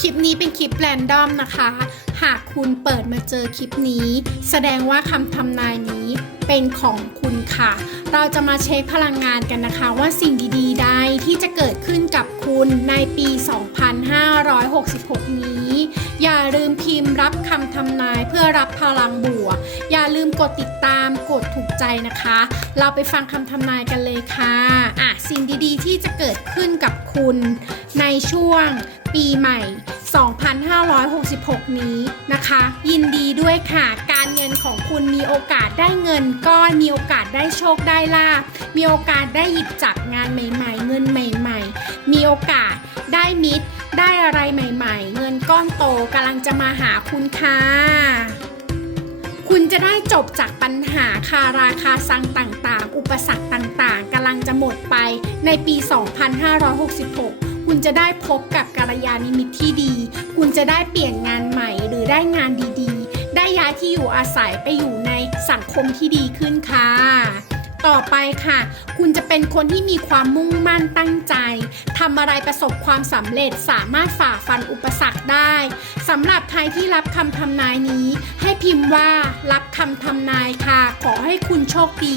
คลิปนี้เป็นคลิปแรนดอมนะคะ หากคุณเปิดมาเจอคลิปนี้ แสดงว่าคำทำนายนี้เป็นของคุณค่ะ เราจะมาเช็คพลังงานกันนะคะว่าสิ่งดีๆ ใดที่จะเกิดขึ้นกับคุณในปี 2566 นี้ อย่าลืมพิมพ์รับคำทำนายเพื่อรับพลังบวก อย่าลืมกดติดตามกดถูกใจนะคะ เราไปฟังคำทำนายกันเลยค่ะ อะ สิ่งดีๆ ที่จะเกิดขึ้นกับคุณในช่วง ปีใหม่ 2566 นี้นะคะ ยินดีด้วยค่ะ การเงินของคุณมีโอกาสได้เงินก้อนมีโอกาสได้โชคได้ลาบมีโอกาสได้หยิบจับงานใหม่ๆ เงินใหม่ๆ มีโอกาสได้มิตร ได้อะไรใหม่ๆ เงินก้อนโตกำลังจะมาหาคุณค่ะคุณจะได้จบจากปัญหาคาราคาซังต่างๆ อุปสรรคต่างๆกำลังจะหมดไปในปี 2566 คุณจะได้พบกับกัลยาณมิตรที่ดี คุณจะได้เปลี่ยนงานใหม่หรือได้งานดีๆ ได้ย้ายที่อยู่อาศัยไปอยู่ในสังคมที่ดีขึ้นค่ะ ต่อไปค่ะ คุณจะเป็นคนที่มีความมุ่งมั่นตั้งใจทำอะไรประสบความสำเร็จสามารถฝ่าฟันอุปสรรคได้สำหรับใครที่รับคำทำนายนี้ ให้พิมพ์ว่ารับคำทำนายค่ะ ขอให้คุณโชคดี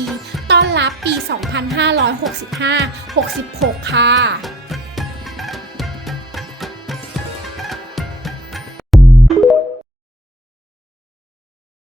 ต้อนรับปี 2565-66 ค่ะ